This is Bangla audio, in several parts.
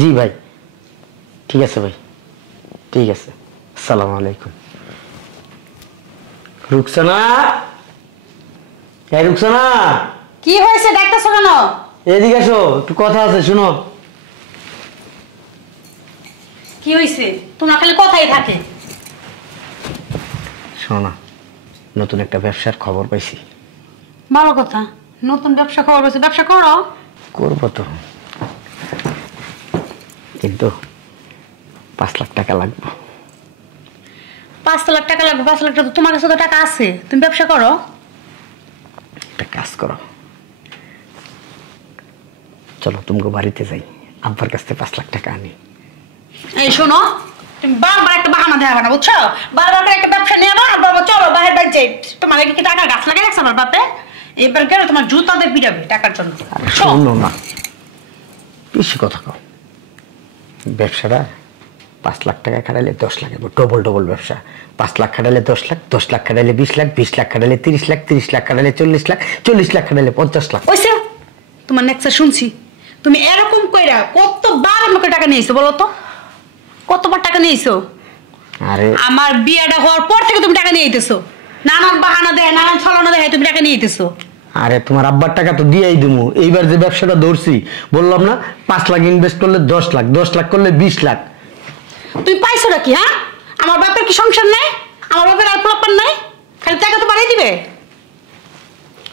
জি ভাই, ঠিক আছে ভাই, ঠিক আছে। আসসালামু আলাইকুম। রুকসানা, এই রুকসানা, কি হয়েছে ডাকতেছো কেন? এদিকে এসো, একটু কথা আছে, শুনো। কি হয়েছে? তোমার খালি কথাই থাকে। শোনো না, নতুন একটা ব্যবসার খবর পাইছি। ভালো কথা, নতুন ব্যবসা খবর পাইছো, ব্যবসা করো। করবো তো, কিন্তু 5 লাখ টাকা লাগবে। 5 লাখ টাকা লাগবে? 5 লাখ টাকা তো তোমার কাছে তো টাকা আছে, তুমি ব্যবসা করো। একটা কাজ করো, চলো তোমাকে বাড়িতে যাই, আব্বার কাছ থেকে 5 লাখ টাকা আনি। এই শোনো, তুমি বারবার একটা বাহানা দেওয়া না, বুঝছো? বারবার করে একটা ব্যবসা নিয়ে আনো আর বাবা চলো বাইরে বাইরে যাই। তোমার কি টাকা গাছ লাগিয়ে রাখছে আমার বাপে? এবার কেন তোমার জুতাদের পিটাবে টাকার জন্য? শোনো না, বেশি কথা কও। ব্যবসাটা 5 লাখ টাকা খাটাইলে 10 লাখ, ডবল ডবল ব্যবসা। 5 লাখ খাটাইলে 10 লাখ, 10 লাখ খাটাইলে 20 লাখ, 20 লাখ খাটাইলে 30 লাখ, 30 লাখ খাটাইলে 40 লাখ, 40 লাখ খাটাইলে 50 লাখ। ওইসে তোমার নেক্সা শুনছি, তুমি এরকম কইরা কতবার আমাকে টাকা নিয়েছো বলো তো? কতবার টাকা নিয়েছো? আরে আমার বিয়েটা হওয়ার পর থেকে তুমি টাকা নিয়ে আইতেছো, নানান বাহানা দেয়, নানান ছলনা দেয়, তুমি টাকা নিয়ে আইতেছো। আরে তোমার আব্বার টাকা তো দিয়েই দিমু। এইবার যে ব্যবসাটা ধরছি, বললাম না 5 লাখ ইনভেস্ট করলে 10 লাখ, 10 লাখ করলে 20 লাখ। তুমি পাইছো নাকি? হ্যাঁ, আমার বাপের কি সংসার নাই? আমার বাপের আর পোলাপান নাই? খালি টাকা তো বাড়াই দিবে।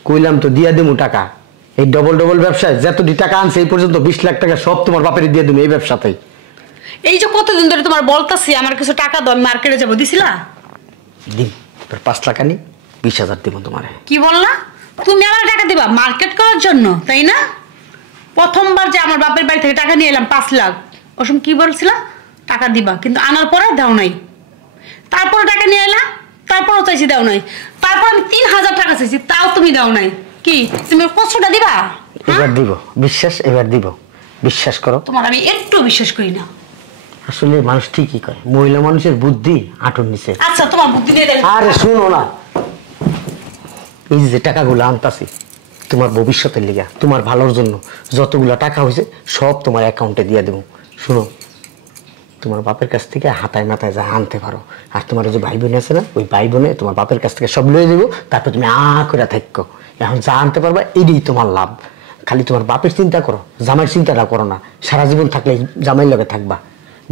কইলাম তো দিয়া দিমু টাকা। এই ডবল ডবল ব্যবসায় যতটি টাকা আনছে এই পর্যন্ত 20 লাখ টাকা সব তোমার বাপের দিয়ে দিমু এই ব্যবসাতেই। এই যে কতদিন ধরে তোমার বলতাছি আমার কিছু টাকা দাও, আমি মার্কেটে যাবো, দিছিলা? দিন, 5 লাখ আনি, 20,000 দিব তোমারে। কি বললা? তুমি আমার টাকা দিবা মার্কেট করার জন্য, তাই না? প্রথমবার যে আমার বাপের বাড়ি থেকে টাকা নিয়ে এলাম 5 লাখ, ওসম কি বলছিলা? টাকা দিবা, কিন্তু আনার পরে দাও নাই। তারপরে টাকা নিয়ে এলা, তারপরও চাইছি দাও নাই। তারপর আমি 3,000 টাকা চাইছি, তাও তুমি দাও নাই। কি তুমি কষ্টটা দিবা? এবার দিব, বিশ্বাস এবার দিব, বিশ্বাস করো। তোমার আমি একটু বিশ্বাস করি না। আসলে মানুষ ঠিকই কয়, মহিলা মানুষের বুদ্ধি আঁটুর নিচে। আচ্ছা তোমার বুদ্ধি দিয়ে দেন। আরে শুনো না, এই যে টাকাগুলো আনতাছি তোমার ভবিষ্যতের লিগা, তোমার ভালোর জন্য, যতগুলো টাকা হয়েছে সব তোমার অ্যাকাউন্টে দিয়ে দেবো। শুনো, তোমার বাপের কাছ থেকে হাতায় মাথায় যা আনতে পারো, আর তোমার যে ভাই বোন আছে না, ওই ভাই বোনে তোমার বাপের কাছ থেকে সব লয়ে দেবো। তারপর তুমি করে থাকো, এখন যা আনতে পারবা এটাই তোমার লাভ। খালি তোমার বাপের চিন্তা করো, জামাইয়ের চিন্তাটা করো না। সারা জীবন থাকলে জামাইয়ের লগে থাকবা,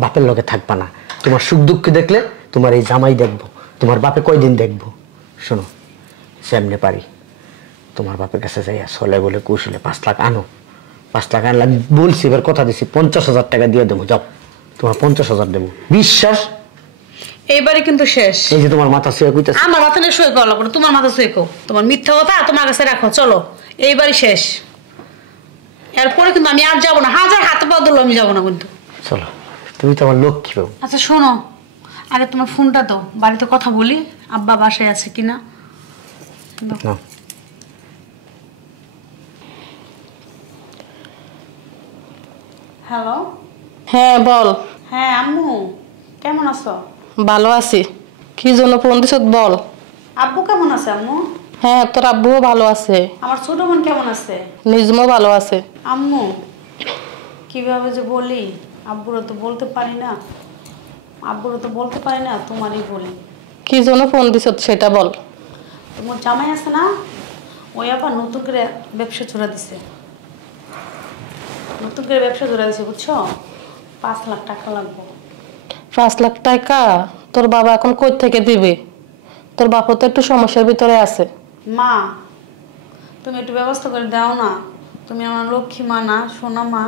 বাপের লগে থাকবা না। তোমার সুখ দুঃখ দেখলে তোমার এই জামাই দেখবো, তোমার বাপে কয়দিন দেখবো। শোনো, সেমনে পারি তোমার বাপের কাছে যাইয়া চলে বলে কৌশলে 5 লাখ আনো। 5 লাখ আনলে বলছি, এবার কথা দিচ্ছি 50,000 টাকা দিয়ে দেবো। যাও, তোমার 50,000 দেবো, বিশ্বাস। এইবারে কিন্তু শেষ। এই যে তোমার মাথা শুয়ে কইতাছে। আমার মাথা নিয়ে শুয়ে কল করো, তোমার মাথা শুয়ে কো। তোমার মিথ্যা কথা তোমার কাছে রাখো, চলো এইবারই শেষ। এরপরে কিন্তু আমি আর যাবো না, হাজার হাতে পা ধরলো আমি যাবো না কিন্তু। চলো, তুমি তো আমার লক্ষ্মী পাও। আচ্ছা শোনো, আগে তোমার ফোনটা দাও, বাড়িতে কথা বলি, আব্বা বাসায় আছে কিনা। হ্যালো। হ্যাঁ বল। হ্যাঁ আম্মু, কেমন আছো? ভালো আছি। কি জন্য ফোন দিছ বল। আব্বু কেমন আছে আম্মু? হ্যাঁ তোর আব্বুও ভালো আছে। আমার ছোট বোন কেমন আছে? নিজমও ভালো আছে। আম্মু কিভাবে যে বলি, আব্বুরা তো বলতে পারি না, আব্বুরা তো বলতে পারি না, তোমারই বলি। কি জন্য ফোন দিছ সেটা বল। তোমার জামাই আছে না, ওই আবার নতুন করে ব্যবসা জোড়া দিছে, নতুন করে ব্যবসা জোড়া দিছে, বুঝছো? 5 লাখ টাকা লাগবে। 5 লাখ টাকা তোর বাবা এখন কই থেকে দিবে? তোর বাবা তো একটু সমস্যার ভিতরে আছে। মা তুমি একটু ব্যবস্থা করে দাও না, তুমি আমার লক্ষ্মী মা না, সোনা মা,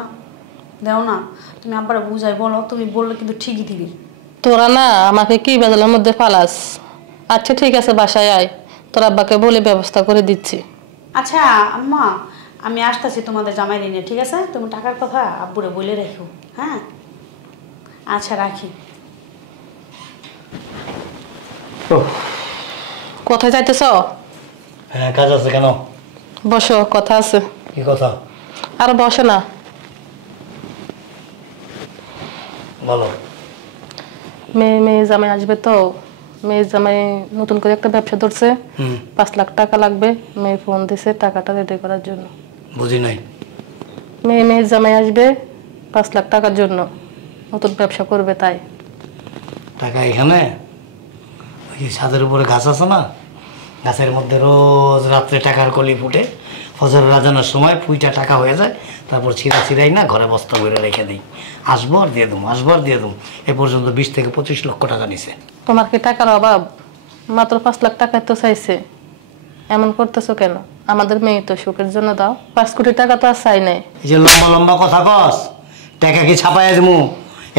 দাও না। তুমি আব্বার বুঝাই বলো, তুমি বললে কিন্তু ঠিকই দিবি। তোরা না আমাকে কি বেজালের মধ্যে ফালাস। আচ্ছা ঠিক আছে, বাসায় আয়, তোর আব্বাকে বলে ব্যবস্থা করে দিচ্ছি। আচ্ছা আম্মা, আমি আসতেছি তোমাদের জামাই নিয়ে, ঠিক আছে? তুমি টাকার কথা আব্বুরে বলে রেখো, হ্যাঁ? আচ্ছা রাখি। কোথায় যাইতেছ? হ্যাঁ, কাজ আছে। কেন? বসো, কথা আছে। কি কথা? আর বসে না, বলো। মেয়ে জামাই আসবে তো, মেয়ে জামাই নতুন করে একটা ব্যবসা ধরছে, 5 লাখ টাকা লাগবে। মেয়ে ফোন দিছে টাকাটা রেডি করার জন্য। বুঝি নাই। মেয়ে জামাই আসবে, 5 লাখ টাকার জন্য নতুন ব্যবসা করবে তাই। টাকা এখানে ওই ছাদের উপরে গাছ আছে না, গাছের মধ্যে রোজ রাত্রে টাকার কলি ফুটে, ফজর রাজানোর সময় পুইটা টাকা হয়ে যায়, তারপর ছিঁড়াই না ঘরে বস্তা বইরে রেখে দিই, আসবো আর দিয়ে দুম, আসবো আর দিয়ে দুম। এ পর্যন্ত 20 থেকে 25 লক্ষ টাকা নিছে। তোমার কি টাকার অভাব? মাত্র 5 লাখ টাকা তো চাইছে, এমন করতেছো কেন? আমাদের মেয়ে তো সুখের জন্য দাও, 5 কোটি টাকা তো আর চাই নাই। এই যে লম্বা লম্বা কথা কস, টাকা কি ছাপাইয়া দেবো?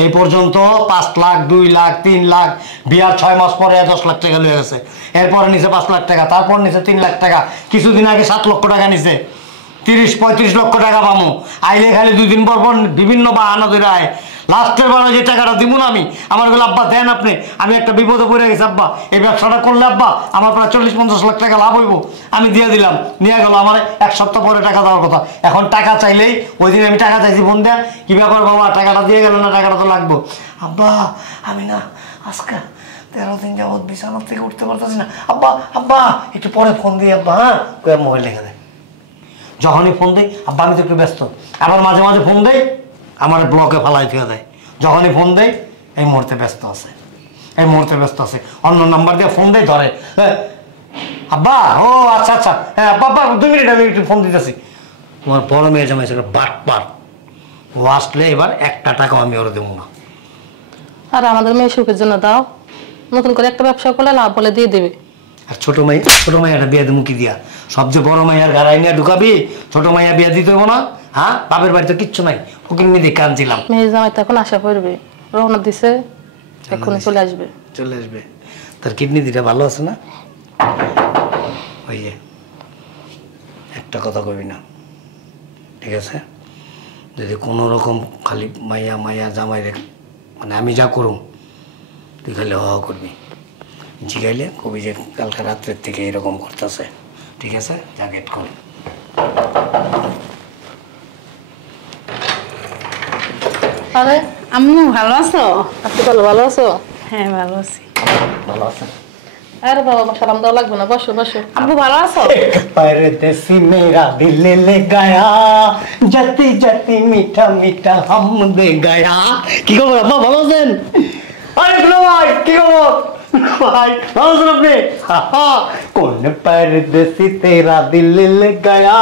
এই পর্যন্ত 5 লাখ, 2 লাখ, 3 লাখ, বিয়ার 6 মাস পরে 10 লাখ টাকা লয়ে গেছে। এরপরে নিচে 5 লাখ টাকা, তারপর নিচে 3 লাখ টাকা, কিছুদিন আগে 7 লক্ষ টাকা নিছে। 30-35 লক্ষ টাকা পাবো। আইলে খালি 2 দিন পর পর বিভিন্ন বাহানা ধরে আয়। লাস্টের বার যে টাকাটা দিব না আমি, আমার বলে আব্বা দেন আপনি, আমি একটা বিপদে পড়ে গেছি আব্বা, এই ব্যবসাটা করলে আব্বা আমার প্রায় 40-50 লাখ টাকা লাভ হইব। আমি দিয়ে দিলাম, নিয়ে গেল, আমার 1 সপ্তাহ পরে টাকা দেওয়ার কথা। এখন টাকা চাইলেই, ওই দিন আমি টাকা চাইছি ফোন দেয়া, কি ব্যাপার বাবা টাকাটা দিয়ে গেল না, টাকাটা তো লাগবো। আব্বা আমি না আজকে 13 দিন যাবত বিছানার থেকে উঠতে পারতেছি না আব্বা, আব্বা একটু পরে ফোন দিই আব্বা। হ্যাঁ, কয়ার মোবাইল লেখা দেয়। যখনই ফোন দিই আব্বা আমি তো একটু ব্যস্ত, আবার মাঝে মাঝে ফোন দেই আমার ব্লকে ফালাই ফেলে দেয়। যখনই ফোন দেই এই মুহূর্তে ব্যস্ত আছে, এই মুহূর্তে ব্যস্ত আছে, অন্য নাম্বার দিয়ে ফোন দেই ধরে। হ্যাঁ আব্বা, ও আচ্ছা আচ্ছা, হ্যাঁ আব্বা আব্বা 2 মিনিট আমি একটু ফোন দিতেছি। তোমার বড় মেয়ে জামাই ছিল বাটপার, ও আসলে এবার 1 টাকাও আমি ওরা দেবো না। আর আমাদের মেয়ে সুখের জন্য দাও, নতুন করে একটা ব্যবসা করলে লাভ বলে দিয়ে দেবে। আর ছোট মাইয়াটা বিয়ে দেবো কি দিয়া? সবচেয়ে বড় মাইয়ার গাড়াই নিয়ে ঢুকাবি, ছোট মাইয়া বিয়ে দিতে হবো না? হ্যাঁ, বাপের বাড়িতে কিচ্ছু নাই, ফকির নিয়ে কাঁদছিলাম। মেয়ে জামাই তো এখন আশা করবে, রওনা দিছে, এখন চলে আসবে। চলে আসবে। তার কিডনি দিটা ভালো আছে না? ওই যে একটা কথা কবি না, ঠিক আছে? যদি কোনো রকম খালি মাইয়া মাইয়া জামাই রে, মানে আমি যা করুম তুই খালি হ করবি, জিগাইলে কবি যে কালকে রাত্রের থেকে এরকম করতেছে, ঠিক আছে? যা গেট কর। আরে আম্মু ভালো আছো? আপনি ভালো আছো? হ্যাঁ ভালো আছি। ভালো আছে? আরে বাবা সালাম দেওয়া লাগবে না, বসো বসো। আব্বু ভালো আছো? परदेसी मेरा दिल ले गया जति जति मीठा मीठा हम दे गया। কি খবর আব্বা, ভালো আছেন? আরে গুলো ভাই কি খবর ভাই, ভালো আছেন আপনি? কোন परदेसी तेरा दिल ले गया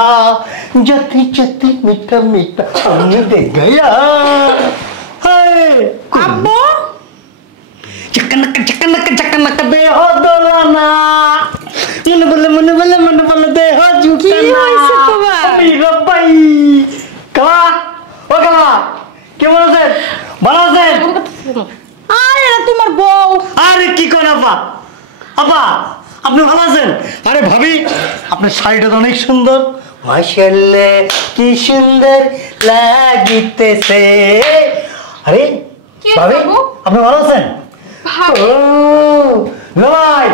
जति जति मीठा मीठा हम दे गया। हाय আব্বু चकनक दे हो दोलाना মনে বলে দে হো কি হয়েছে তোমার? মেরা ভাই কালা, ও কালা কেমন আছেন? ভালো আছেন? আরে এটা তোমার বউ। আরে কি কোন আপা, আপা আপনি ভালো আছেন? আরে ভাবি আপনার শাড়িটা তো অনেক সুন্দর, মাশাআল্লাহ কি সুন্দর লাগিতেছে। আরে কি ভাবি বাবু? আপনি ভালো আছেন? ও ভাই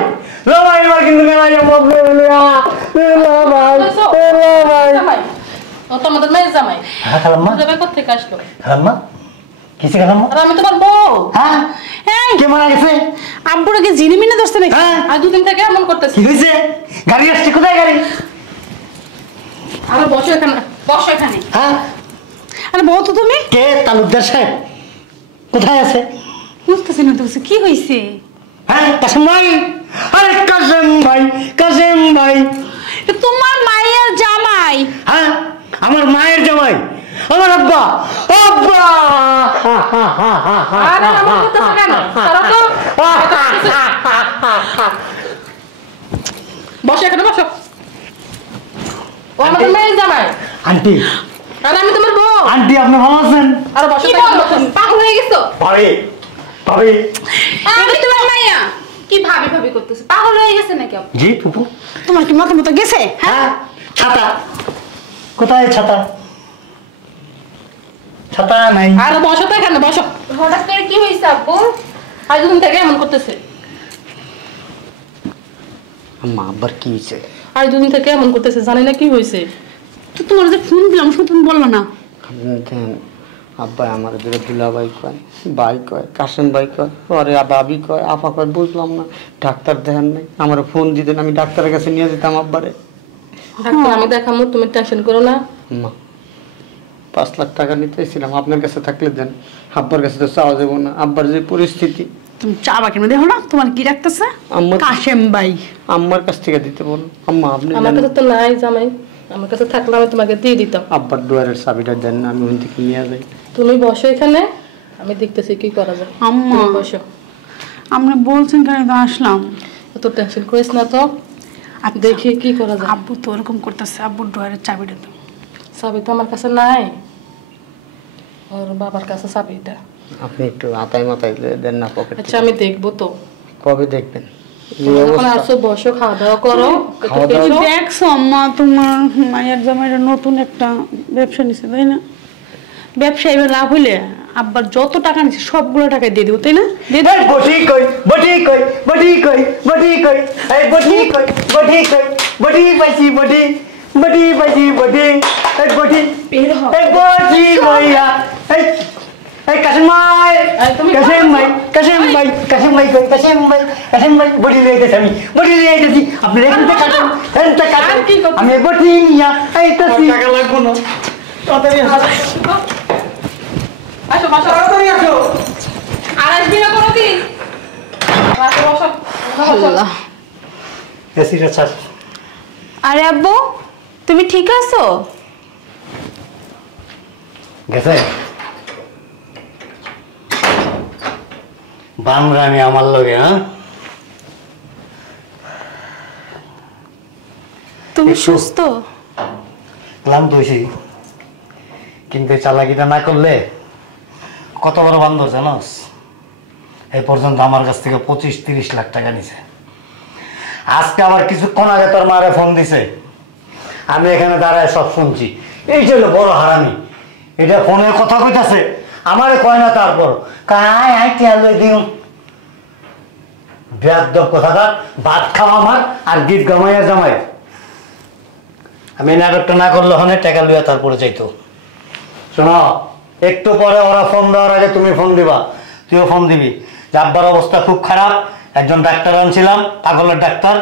ভাই এবার কিন্তু মেলা যাবো ভাই। ও তো আমাদের মেয়ে জামাই। হ্যাঁ খালাম্মা, জামাই কোথেকে আসলো? খালাম্মা কিসে খালাম্মা? আর আমি তোমার বউ। হ্যাঁ এই কে মারা গেছে? আব্বুরা কি জিনিমিনে ধরছে নাকি? হ্যাঁ আর 2 দিন থেকে এমন করতেছে। কি হয়েছে? গাড়ি আসছে, কোথায় গাড়ি? আরে বসো এখানে, বসো এখানে। হ্যাঁ আরে বউ তো তুমি? কে? তালুকদার সাহেব কোথায় আছে? বুঝতেছি না তো কিছু, কি হয়েছে? হ্যাঁ কাসেম ভাই, আরে কাসেম ভাই, কাসেম ভাই। এটা তোমার মায়ের জামাই। হ্যাঁ আমার মায়ের জামাই, আমার আব্বা, আব্বা। আরে এমন করতেছো কেন? তারা তো বসো এখানে, বসো। ও আমাদের মেয়ে জামাই। আন্টি, আর আমি তোমার বউ। আন্টি আপনি ভালো আছেন? আরে বসো কি এখানে, বলো বসো। তুমি? পাগল হয়ে গেছো? ভাবি ভাবি। আমি তোমার মাইয়া। কি ভাবি ভাবি করতেছে, পাগল হয়ে গেছে নাকি আপনি? জি ফুপু। তোমার কি মাথা মতো গেছে? হ্যাঁ ছাতা কোথায়? ছাতা ছাতা নাই। আরে বসো তো এখানে, বসো। হঠাৎ করে কি হয়েছে আব্বু? আর 2 দিন থেকে এমন করতেছে। আম্মা আব্বার কি হয়েছে? আর 2 দিন থেকে এমন করতেছে, জানি না কি হয়েছে। তো তোমার যে ফোন দিলাম শুধু তুমি বললো না। দেন আব্বা আমার বেরো দুলাভাই কয়, ভাই কয়, কাসেম ভাই কয়, পরে ভাবি কয়, আপা কয়, বুঝলাম না। ডাক্তার দেখেন নাই, আমার ফোন দিতেন, আমি ডাক্তারের কাছে নিয়ে যেতাম আব্বারে। ডাক্তার আমি দেখামু, তুমি টেনশন করো না। মা 5 লাখ টাকা নিতেছিলাম, আপনার কাছে থাকলে দেন। আব্বার কাছে তো চাওয়া যাবো না, আব্বার যে পরিস্থিতি। তুমি চাবা কেন দেখো না তোমার কি রাখতেছে আম্মা কাশেম ভাই। আম্মার কাছ থেকে দিতে বলুন। আম্মা আপনি আমার দেন। কাছে তো নাই জামাই, আমার কাছে থাকলে আমি তোমাকে দিয়ে দিতাম। আব্বার দুয়ারের চাবিটা দেন না, আমি ওখান থেকে নিয়ে যাই। তুমি বসো এখানে, আমি দেখতেছি কি করা যায়। আম্মা তুমি বসো। আপনি বলছেন কেন তো আসলাম। এত টেনশন করিস না তো, দেখি কি করা যায়। আব্বু তো ওরকম করতেছে, আব্বুর ডয়ারের চাবিটা দাও। চাবি তো আমার কাছে নাই, ওর বাবার কাছে চাবিটা। আপনি একটু আতায় মাথায় দেন না পকেট। আচ্ছা আমি দেখবো তো, কবে দেখবেন? তুমি যখন আসছো বসো, খাওয়া দাওয়া করো, একটু খাওয়া দাওয়া- খেয়েছো? দেখছো আম্মা তোমার মায়ের জামাইরা নতুন একটা ব্যবসা নিছে তাই না? ব্যবসা এবার লাভ হইলে আব্বার যত টাকা নিছে সবগুলো টাকা দিয়ে দিব তাই না? দিয়ে দাও। বটি কই বটি কই বটি কই বটি কই এই বটি কই বটি কই বটি পাইছি বটি বটি পাইছি বটি এই বটি বের হও। এই বটি কইয়া এই এই কাশিম ভাই এই তুমি কাশিম ভাই কাশিম ভাই কাশিম ভাই কই কাশিম ভাই বটি লই গেছে আমি বটি লই আইতেছি আপনি এখানটা কাটেন এখানটা কাটেন আর কি করতেছ? আমি বটি নিয়া আইতেছি টাকা লাগবো না তাড়াতাড়ি আসো বসো, তাড়াতাড়ি আসো আর আসবি না কোনোদিন। বসো বসো বসো। এসিটা ছাড় আরে আব্বু তুমি ঠিক আছো? গেছে বামরামি আমার লগে। হ্যাঁ তুমি একটু- সুস্থ? ক্লান্ত হয়েছি, কিন্তু এই চালাকিটা না করলে কত বড় বান্ধব জানোস? এই পর্যন্ত আমার কাছ থেকে 25-30 লাখ টাকা নিছে। আজকে আবার কিছুক্ষণ আগে তোর মারে ফোন দিছে, আমি এখানে দাঁড়ায় সব শুনছি। এই যে হলো বড় হারামি, এটা ফোনে কথা কইতাছে, আমারে কয় না। তারপর কাই আই টেলো দিও বেয়াদব কথাটা। ভাত খাওয়া আমার আর গীত গামাইয়া জামাই। আমি নাটকটা না করলে হনে টাকা লইয়া তারপরে চাইতো। শোনো, একটু পরে ওরা ফোন দেওয়ার আগে তুমি ফোন দিবা, তুইও ফোন দিবি যে আব্বার অবস্থা খুব খারাপ। একজন ডাক্তার আনছিলাম, পাগলের ডাক্তার,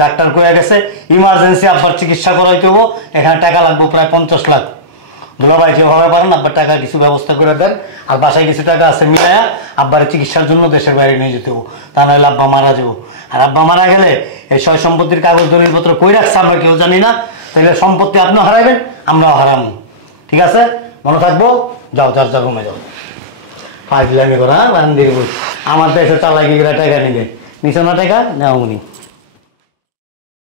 ডাক্তার কয়ে গেছে ইমার্জেন্সি আব্বার চিকিৎসা করাইতে হবো, এখানে টাকা লাগবে প্রায় 50 লাখ। দুলাভাই যেভাবে পারেন আব্বার টাকা কিছু ব্যবস্থা করে দেন, আর বাসায় কিছু টাকা আছে মিলাইয়া আব্বার চিকিৎসার জন্য দেশের বাইরে নিয়ে যেতে হবো, তা নাহলে আব্বা মারা যাবো। আর আব্বা মারা গেলে এই সয় সম্পত্তির কাগজ দলিলপত্র কই রাখছে আমরা কেউ জানি না, তাহলে সম্পত্তি আপনিও হারাইবেন আমরাও হারাবো। ঠিক আছে, মনে থাকবো। যাও যার যা রুমে যাও। ফাজলামি করা বান্দির বুঝ। আমার দেশে চালাকি করে টাকা নিবে, নিচে না টাকা নেওয়া উনি।